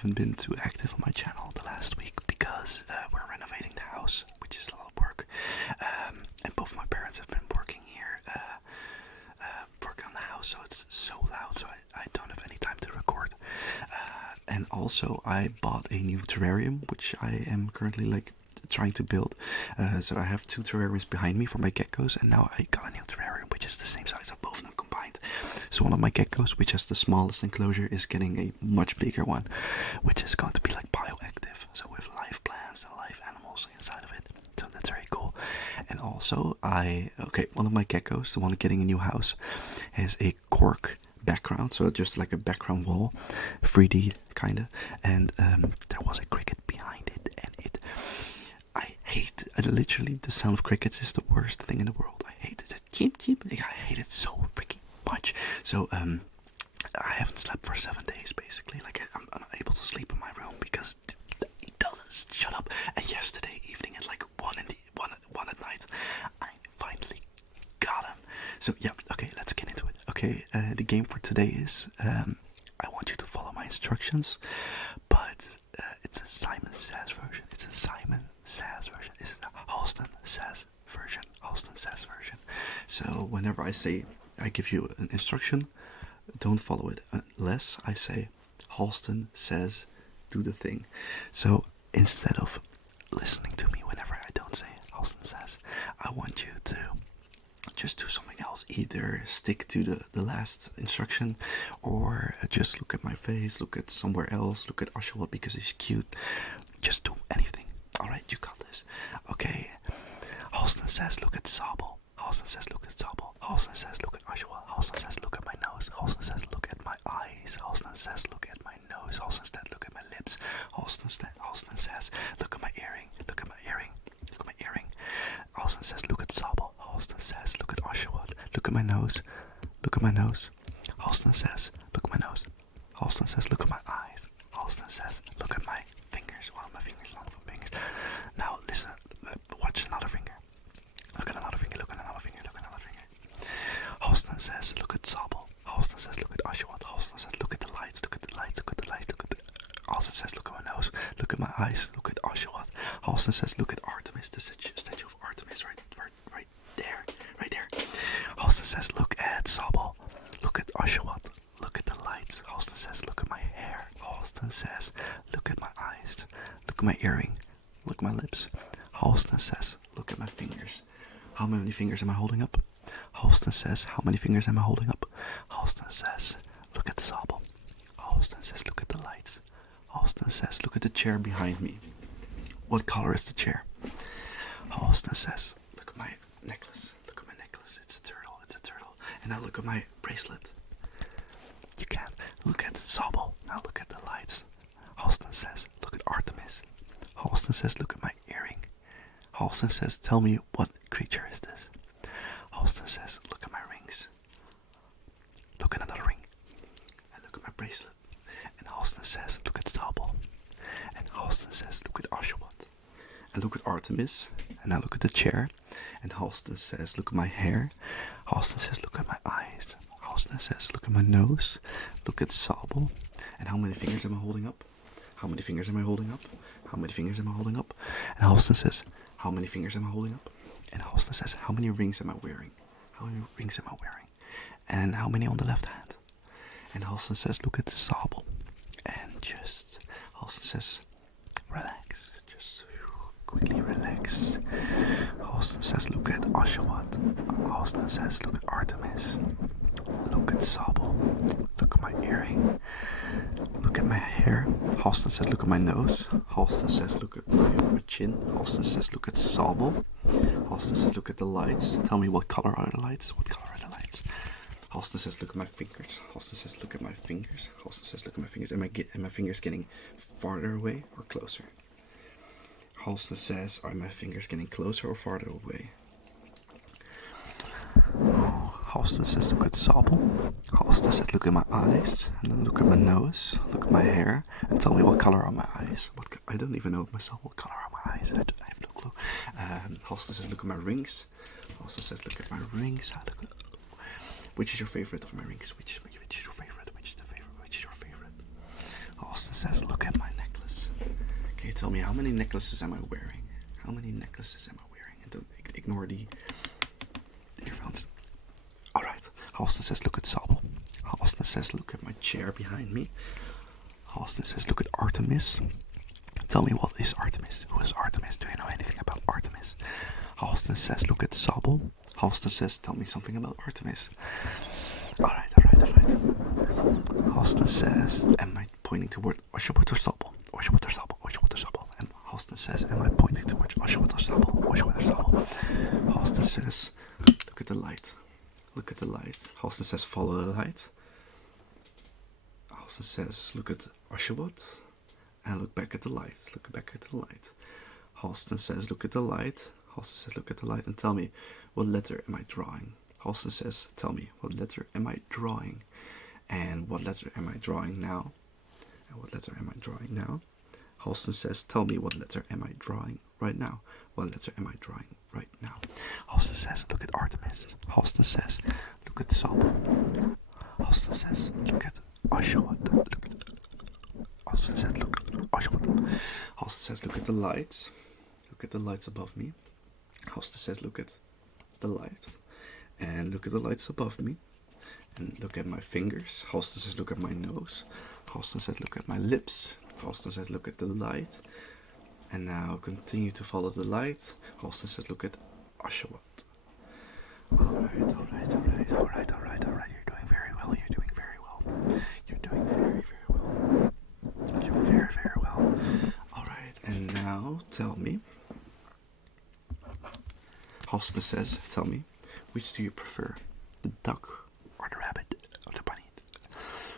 haven't been too active on my channel the last week because we're renovating the house, which is a lot of work. And both my parents have been working here, working on the house, so it's so loud, so I don't have any time to record. And also I bought a new terrarium, which I am currently trying to build. So I have 2 terrariums behind me for my geckos, and now I got a new terrarium which is the same size of both of them combined. So one of my geckos, which has the smallest enclosure, is getting a much bigger one, which is going to be like bioactive, so with live plants and live animals inside of it. So that's very cool. And also one of my geckos, the one getting a new house, has a cork background, so just like a background wall, 3D kinda, and there was a cricket behind it, and I hate literally the sound of crickets is the worst thing in the world. I hate it. Cheep cheep. I hate it so freaking much. So I haven't slept for 7 days basically. Like I'm unable to sleep in my room because it doesn't shut up. And yesterday evening at like 1 at night, I finally got him. So yeah, okay, let's get into it. Okay, the game for today is I want you to follow my instructions, but it's a Simon Says version. It's a Simon Says version. It's a Halston Says version. Halston Says version. So whenever I give you an instruction, don't follow it unless I say Halston says do the thing. So instead of listening to me whenever I don't say Halston says, I want you to just do something else. Either stick to the last instruction, or just look at my face, look at somewhere else, look at Oshawa because he's cute. Just do anything. Alright, you got this. Okay. Halston says look at Sabel. Halston says look at Sabel. Halston says look at Oshawa. Halston says look at my nose. Halston says look at my eyes. Halston says look at my nose. Halston says look at my lips. Halston says look at my earring. Look at my earring. Look at my earring. Halston says look at Sabel. Halston says look at Oshawa. Look at my nose. Look at my nose. Halston says look at my nose. Halston says look at my eyes. Halston says look at my fingers. One of my fingers, one of my fingers. Now listen, watch another finger. Look at another finger, look at another finger, look at another finger. Halston says look at Sabel. Halston says look at Oshawa. Halston says look at the lights, look at the lights, look at the lights, look at the... Halston says look at my nose, look at my eyes, look at Oshawa. Halston says look at Artemis, the statue of Artemis, right there, right there. Halston says look at Sabel, look at Oshawa, look at the lights. Halston says look at my hair. Halston says look at my eyes, look at my earring, look at my lips. Halston says look at my fingers. How many fingers am I holding up? Halston says how many fingers am I holding up? Halston says look at Sabel. Halston says look at the lights. Halston says look at the chair behind me. What color is the chair? Halston says look at my necklace. Look at my necklace. It's a turtle. It's a turtle. And now look at my bracelet. You can't. Look at Sabel. Now look at the lights. Halston says look at Artemis. Halston says look at my earring. Halston says tell me what creature is this? Halston says look at my rings. Look at another ring. And look at my bracelet. And Halston says look at Sabel. And Halston says look at Oshawa. And look at Artemis. And now look at the chair. And Halston says look at my hair. Halston says look at my eyes. Halston says look at my nose. Look at Sabel. And how many fingers am I holding up? How many fingers am I holding up? How many fingers am I holding up? And Halston says how many fingers am I holding up? And Halston says how many rings am I wearing? How many rings am I wearing? And how many on the left hand? And Halston says look at Sabel. And just Halston says relax. Just quickly relax. Halston says look at Oshawa. Halston says look at Artemis. Look at Sabel. Look at my earring. Look at my hair. Halston says look at my nose. Halston says look at my chin. Halston says look at Sabel. Halston says look at the lights. Tell me what color are the lights? What color are the lights? Halston says look at my fingers. Halston says look at my fingers. Halston says look at my fingers. Am my fingers getting farther away or closer? Halston says are my fingers getting closer or farther away? Halston says look at Sabel. Halston says look at my eyes, and then look at my nose, look at my hair, and tell me what color are my eyes. I don't even know myself what color are my eyes. I have no clue. Halston says look at my rings. Halston says look at my rings. Which is your favorite of my rings? Which is your favorite? Which is the favorite? Which is your favorite? Halston says look at tell me, how many necklaces am I wearing? How many necklaces am I wearing? And don't ignore the earphones. Alright, Halston says, look at Sabel. Halston says, look at my chair behind me. Halston says, look at Artemis. Tell me, what is Artemis? Who is Artemis? Do you know anything about Artemis? Halston says, look at Sabel. Halston says, tell me something about Artemis. Alright. Halston says, am I pointing toward Oshawott or Sabel? Oshawott or Sabel? Oshawott or Sabel? And Halston says, am I pointing towards Oshawott or Sabel? Oshawott or Sabel? Halston says, look at the light. Look at the light. Halston says, follow the light. Halston says, look at Oshawott and look back at the light. Look back at the light. Halston says, look at the light. Halston says, look at the light and tell me, what letter am I drawing? Halston says, tell me, what letter am I drawing? And what letter am I drawing now? And what letter am I drawing now? Halston says, tell me, what letter am I drawing right now? What letter am I drawing right now? Halston says, look at Artemis. Halston says, look at Sabel. Halston says, look at Oshawott. Halston says, look at Oshawott. Halston says, look at the lights. Look at the lights above me. Halston says, look at the light. And look at the lights above me. And look at my fingers. Halston says, look at my nose. Halston says, look at my lips. Halston says, look at the light. And now continue to follow the light. Halston says, look at Oshawott. Alright. You're doing very well. You're doing very well. You're doing very well. You're doing very well. Alright, and now tell me. Halston says, tell me, which do you prefer? The duck or the rabbit or the bunny?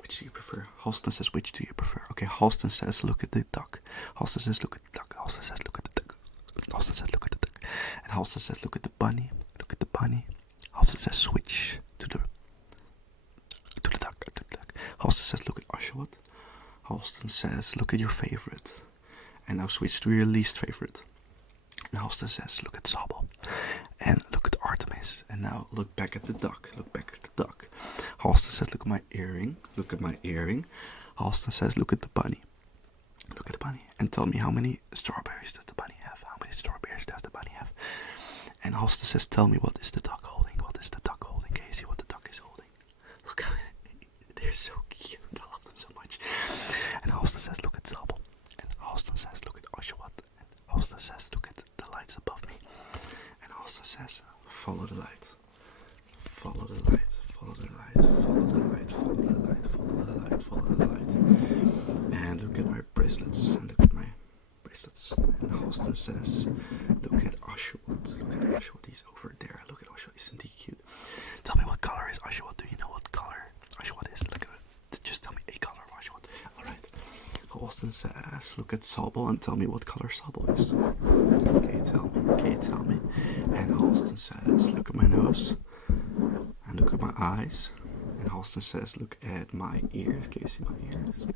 Which do you prefer? Halston says, which do you prefer? Okay, Halston says, look at the duck. Halston says, look at the duck. Halston says, look at the duck. Halston says, look at the duck. And Halston says, look at the bunny. Look at the bunny. Halston says, switch to the duck. Halston says, look at Oshawott. Halston says, look at your favorite. And now switch to your least favorite. And Halston says, look at Sabel. And look at Artemis. And now look back at the duck. Look back at the duck. Halston says, look at my earring. Look at my earring. Halston says, look at the bunny. Look at the bunny. And tell me, how many strawberries does the bunny have? How many strawberries does the bunny have? And Halston says, tell me, what is the duck holding? What is the duck holding? Can you see what the duck is holding? Look how they're so cute. I love them so much. And Halston says, look at Sabel. And Halston says, look at Oshawott. And Halston says, look at the lights above me. And Halston says, follow the light. Follow the light. Follow the light. Follow the light. Follow the light. Follow the light. Follow the light. And look at my bracelets. And look at my bracelets. And Halston says, look at Oshawott. Look at Oshawott. He's over there. Look at Oshawott. Isn't he cute? Tell me, what color is Oshawott? Do you know what color Oshawott is? Just tell me a color of Oshawott. Alright. Halston says, look at Sabel and tell me what color Sabel is. Okay, tell me. And Halston says, look at my nose. And look at my eyes. And Halston says, look at my ears. Can you see my ears?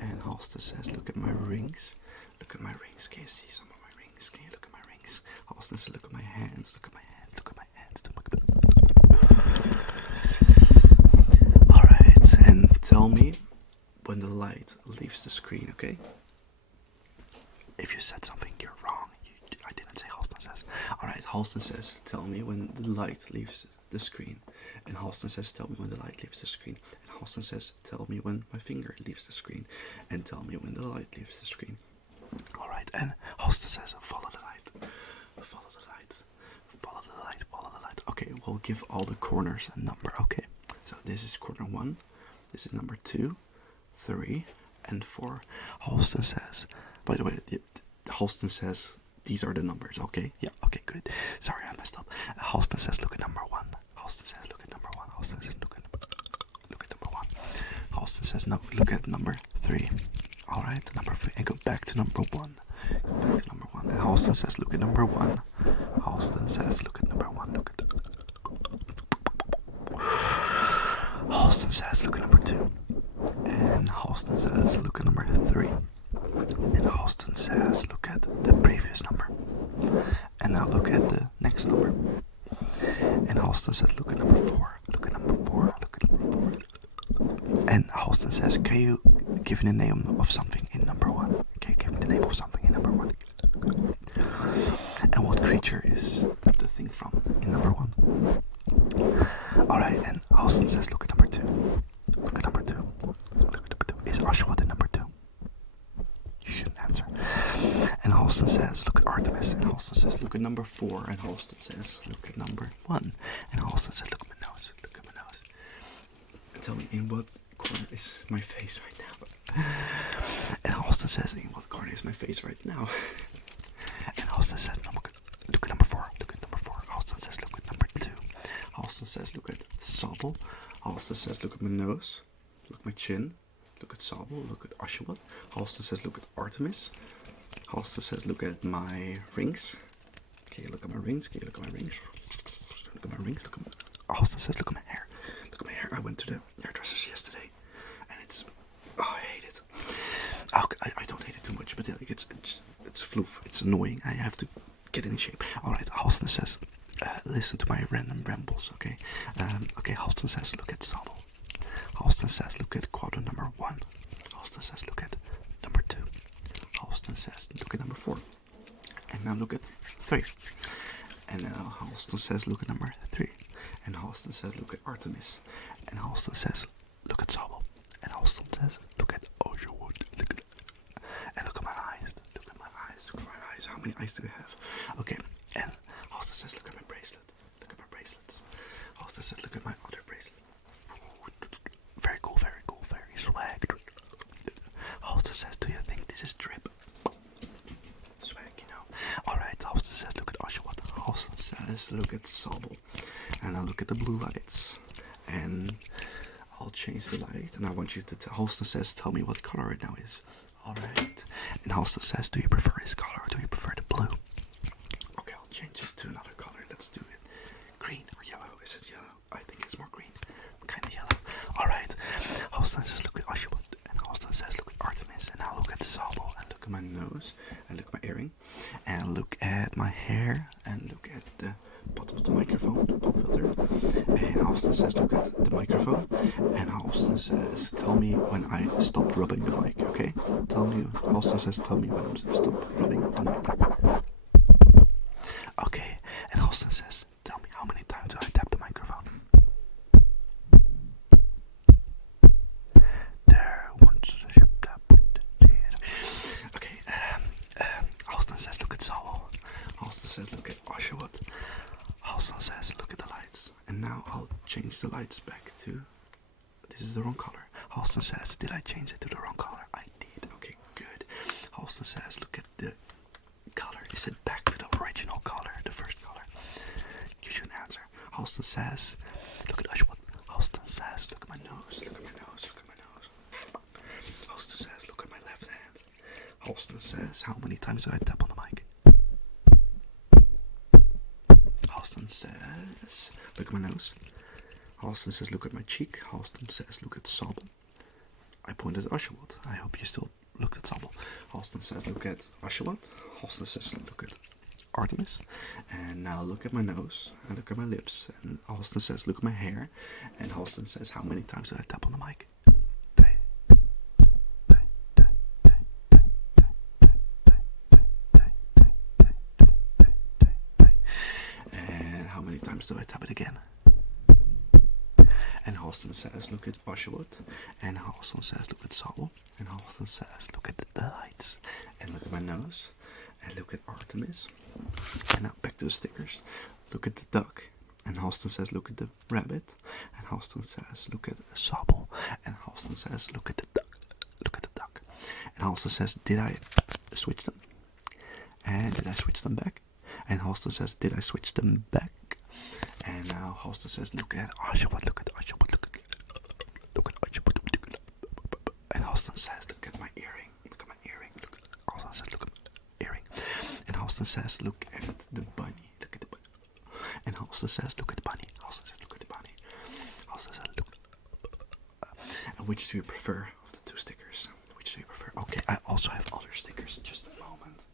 And Halston says, look at my rings. Look at my rings. Can you see some of my rings? Can you look at my rings? Halston says, look at my hands. Look at my hands. Look at my hands. Alright, and tell me when the light leaves the screen, okay? If you said something, you're wrong. I didn't say Halston says. Alright, Halston says, tell me when the light leaves the screen. And Halston says, tell me when the light leaves the screen. And Halston says, tell me when my finger leaves the screen. And tell me when the light leaves the screen. Alright, and Halston says, follow the light. Follow the light. Follow the light. Follow the light. Okay, we'll give all the corners a number, okay? So this is corner 1. This is number 2, 3, and 4. Halston says, by the way, Halston says these are the numbers, okay? Yeah, okay, good. Sorry, I messed up. Halston says, look at number 1. Halston says, look at number 1. Halston says, look at number 1. Halston says, no, look at number 3. Alright, number 3, and go back to number 1. Go back to number 1. And Halston says, look at number 1. Halston says, look at number 1. Look at Halston says, look at number 2. And Halston says, look at number 3. And Halston says, look at the previous number. And now look at the next number. And Halston says, look at number 4. Look at number 4. Look at number 4. And Halston says, can you give me the name of something in number 1? Okay, give me the name of something in number 1. And what creature is the thing from in number 1? Alright, and Halston says look at number 2. Look at number 2. Look at number 2. Is Oshawott in number 2? You shouldn't answer. And Halston says look at Artemis. And Halston says look at number 4. And Halston says look at number 1. And Halston says look at my nose. Look at my nose. And tell me in what corner is my face right now. And Halston says in what corner is my face right now. And Halston says no, look at number 4. Look at number 4. Halston says look at number 2. Halston says look at Sobel. Halston says look at my nose. Look at my chin. Look at Sobel. Look at Oshawott. Halston says look at Artemis. Halston says look at my rings. Okay, look at my rings. Okay, look at my rings. Look at my rings. Look at my... Halston says look at my hair. Look at my hair. I went to the hairdressers yesterday, and it's... Oh, I hate it. I don't hate it too much, but it's floof. It's annoying. I have to get in shape. Alright, Halston says, listen to my random rambles, okay? Okay, Halston says, look at Sobel. Halston says, look at quadrant number 1. Halston says, look at number 2. Halston says, look at number 4. And now look at 3. And now Halston says, look at number 3. And Halston says, look at Artemis. And Halston says, look at Sobel. And Halston says, look at Oshawott. And look at my eyes. Look at my eyes. Look at my eyes. How many eyes do I have? Okay. And Halston says, look at my bracelet. Look at my bracelets. Halston says, look at my other bracelet. Very cool, very cool, very swag. Halston says, do you think this is drip? Swag, you know. Alright, Halston says, look at Oshawott. Halston says, look at Sobel. And I look at the blue lights. And I'll change the light. And I want you to tell. Halston says, tell me what color it now is. Alright. And Halston says, do you prefer his color or do you prefer the blue? Okay, I'll change it to another color. Let's do it. Green or yellow? Is it yellow? I think it's more green. Kind of yellow. Alright. Halston says, look at Oshawott. And Halston says, look at Artemis. And now look at Sobel. And look at my nose. And look at my earring. And look at my hair. And look at the bottom of the microphone, the pop filter. And Halston says, look at the microphone. And Halston says, tell me when I stop rubbing the mic, okay? Halston says, tell me when I stop rubbing the mic. Okay, and Halston says, tell me how many times do I tap the microphone? There, once a ship that put the... Okay, Halston says, look at Sobel. Halston says, look at Oshawott. Halston says, look at the lights. And now I'll change the lights back to... This is the wrong color. Halston says, did I change it to the wrong color? I did. Okay, good. Halston says, look at the color. Is it back to the original color, the first color? You shouldn't answer. Halston says, look at Oshawott. Halston says, look at my nose. Look at my nose. Look at my nose. Halston says, look at my left hand. Halston says, how many times do I tap on the mic? Halston says, look at my nose. Halston says, look at my cheek. Halston says, look at Sobel. I pointed at Oshawott. I hope you still looked at Sobel. Halston says, look at Oshawott. Halston says, look at Artemis. And now look at my nose. And look at my lips. And Halston says, look at my hair. And Halston says, how many times did I tap on the mic? And how many times do I tap it again? And Halston says, look at Oshawott. And Halston says, look at Sobel. And Halston says, look at the lights. And look at my nose. And look at Artemis. And now back to the stickers. Look at the duck. And Halston says, look at the rabbit. And Halston says, look at Sobel. And Halston says, look at the duck. Look at the duck. And Halston says, did I switch them? And did I switch them back? And Halston says, did I switch them back? And now Halston says, look at Oshawott, look at Oshawott, look at Oshawott. And Halston says, look at my earring, look at my earring. Halston says, look at my earring. And Halston says, look at the bunny, look at the bunny. And Halston says, look at the bunny. Halston says, look at the bunny. Halston says, look. And which do you prefer of the two stickers? Which do you prefer? Okay, I also have other stickers, just a moment.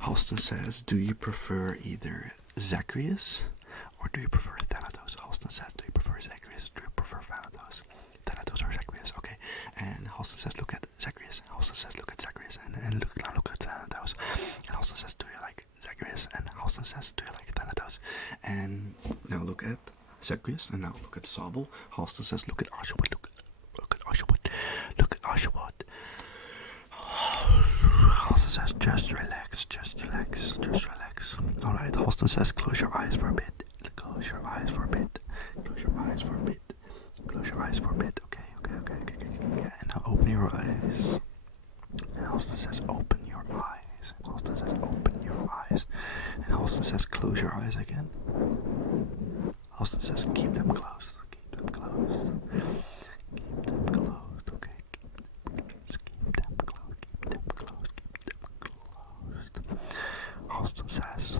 Halston says, do you prefer either Zacharias or do you prefer Thanatos? Halston says, do you prefer Zacharias or do you prefer Thanatos? Thanatos or Zacharias, okay. And Halston says, look at Zacharias. Halston says, look at Zacharias. And look at Thanatos. And Halston says, do you like Zacharias? And Halston says, do you like Thanatos? And now look at Zacharias. And now look at Sabel. Halston says, look at Oshawott. Look at Oshawott. Look at Oshawott. Halston says, just relax. Just relax. Just relax. Alright, Halston says, close your eyes for a bit. Close your eyes for a bit. Close your eyes for a bit. Close your eyes for a bit. Okay. And now open your eyes. And Halston says, open your eyes. And Halston says, open your eyes. And Halston says, close your eyes again. Halston says, keep them closed. Keep them closed. Keep them closed. Okay. Keep them closed. Keep them closed. Keep them closed. Halston says,